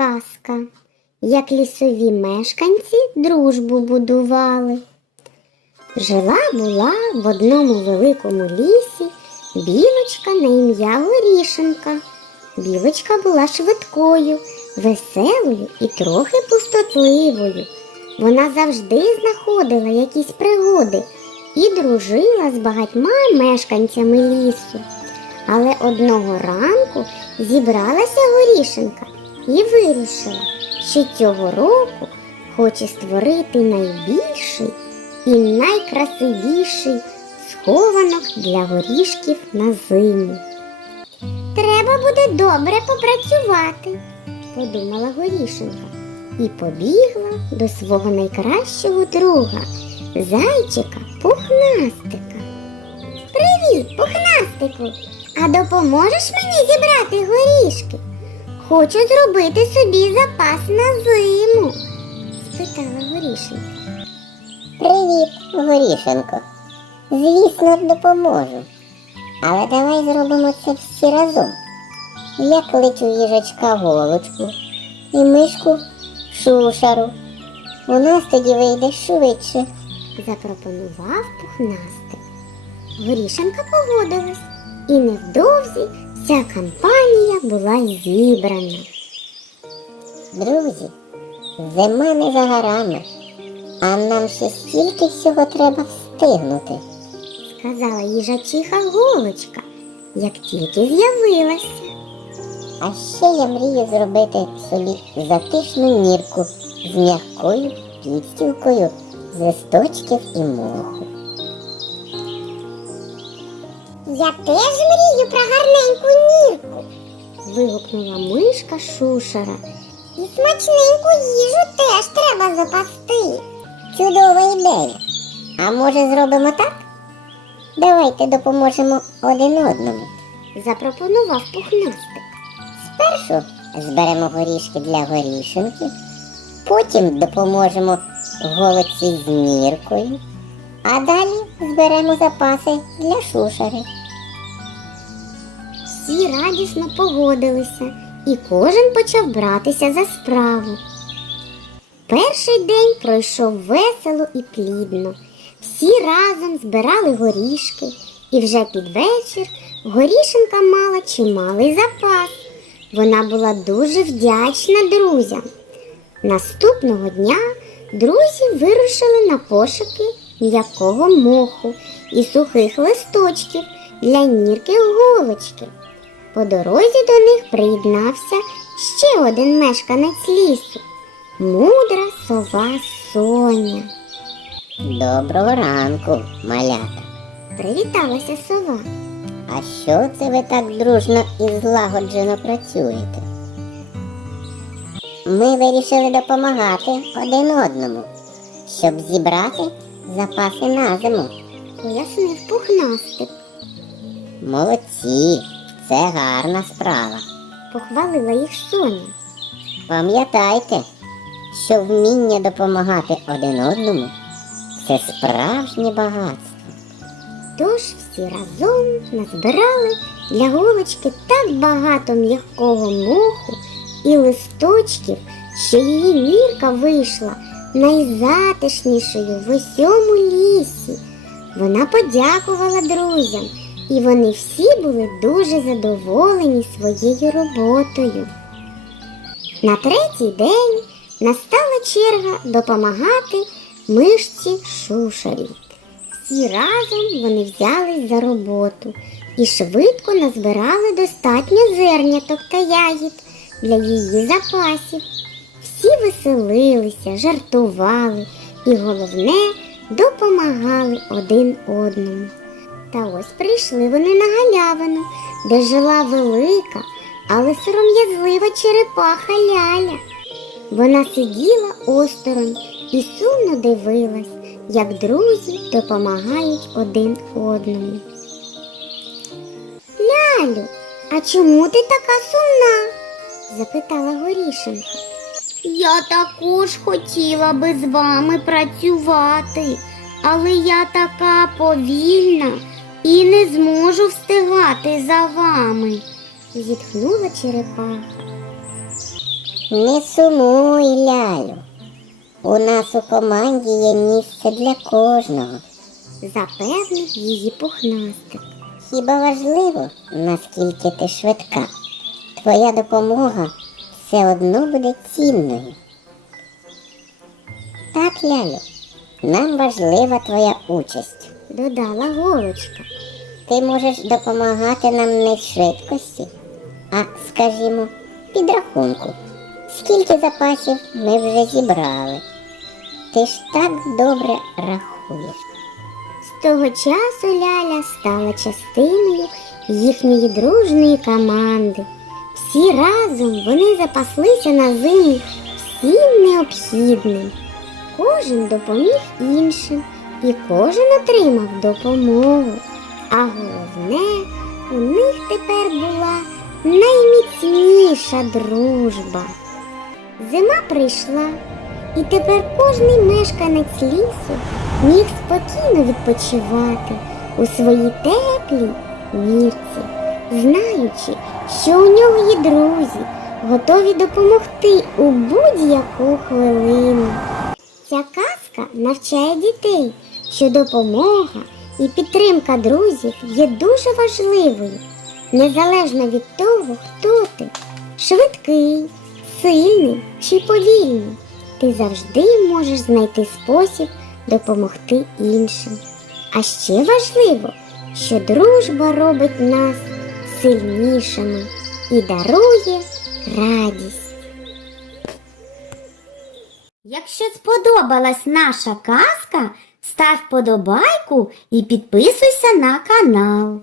казка, як лісові мешканці дружбу будували. Жила була в одному великому лісі білочка на ім'я Горішенка. Білочка була швидкою, веселою і трохи пустотливою. Вона завжди знаходила якісь пригоди і дружила з багатьма мешканцями лісу. Але одного ранку зібралася горішенка і вирішила, що цього року хоче створити найбільший і найкрасивіший схованок для горішків на зиму. Треба буде добре попрацювати, подумала горішенка і побігла до свого найкращого друга, зайчика пухнастика. Привіт, пухнастику! А допоможеш мені зібрати горішки? Хочу зробити собі запас на зиму, спитала горішенка. Привіт, Горішенко. Звісно, допоможу. Але давай зробимо це всі разом. Я кличу їжачка голочку і мишку шушару. У нас тоді вийде швидше. запропонував пухнастик. Горішенка погодилась, і невдовзі вся компанія була зібрана. Друзі, зима не за горами, а нам ще стільки всього треба встигнути. сказала їжачиха голочка, як тільки з'явилася. А ще я мрію зробити собі затишну нірку з м'якою підстілкою з листочків і моху. Я теж мрію про гарненьку. Вигукнула мишка шушера. І смачненьку їжу теж треба запасти. Чудова ідея. А може зробимо так? Давайте допоможемо один одному. запропонував пухнастик. Спершу зберемо горішки для горішенки, потім допоможемо голодці з міркою, а далі зберемо запаси для шушери. Всі радісно погодилися, і кожен почав братися за справу. Перший день пройшов весело і плідно. Всі разом збирали горішки, і вже під вечір горішенка мала чималий запас. Вона була дуже вдячна друзям. Наступного дня друзі вирушили на пошуки м'якого моху і сухих листочків для нірки голочки. По дорозі до них приєднався ще один мешканець лісу мудра сова Соня. Доброго ранку, малята. Привіталася сова. А що це ви так дружно і злагоджено працюєте? Ми вирішили допомагати один одному, щоб зібрати запаси на зиму. Пояснив пухнастик, Молодці, це гарна справа. похвалила їх Соня. Пам'ятайте, що вміння допомагати один одному це справжнє багатство. Тож всі разом назбирали для голочки так багато м'якого моху і листочків, що її нірка вийшла найзатишнішою в усьому лісі. Вона подякувала друзям, і вони всі були дуже задоволені своєю роботою. На третій день настала черга допомагати мишці шушарі. Всі разом вони взялись за роботу і швидко назбирали достатньо зерняток та ягід для її запасів. Всі веселилися, жартували і головне допомагали один одному. Та ось прийшли вони на галявину, де жила велика, але сором'язлива черепаха Ляля. Вона сиділа осторонь і сумно дивилась, як друзі допомагають один одному. Лялю, а чому ти така сумна? запитала горішенка. Я також хотіла би з вами працювати, але я така повільна і не зможу встигати за вами, зітхнула черепаха. Не сумуй, лялю. У нас у команді є місце для кожного. Запевнив її пухнастик. Хіба важливо, наскільки ти швидка? Твоя допомога все одно буде цінною. Так, Лялю, нам важлива твоя участь. Додала голочка. Ти можеш допомагати нам не в швидкості, а, скажімо, підрахунку. Скільки запасів ми вже зібрали? Ти ж так добре рахуєш. З того часу Ляля стала частиною їхньої дружної команди. Всі разом вони запаслися на зиму всім необхідним. Кожен допоміг іншим і кожен отримав допомогу. А головне, у них тепер була найміцніша дружба. Зима прийшла, і тепер кожний мешканець лісу міг спокійно відпочивати у своїй теплій мірці, знаючи, що у нього є друзі, готові допомогти у будь-яку хвилину. Ця казка навчає дітей, що допомога і підтримка друзів є дуже важливою, незалежно від того, хто ти швидкий, сильний чи повільний. Ти завжди можеш знайти спосіб допомогти іншим. А ще важливо, що дружба робить нас сильнішими і дарує радість. Якщо сподобалась наша казка, став подобайку і підписуйся на канал.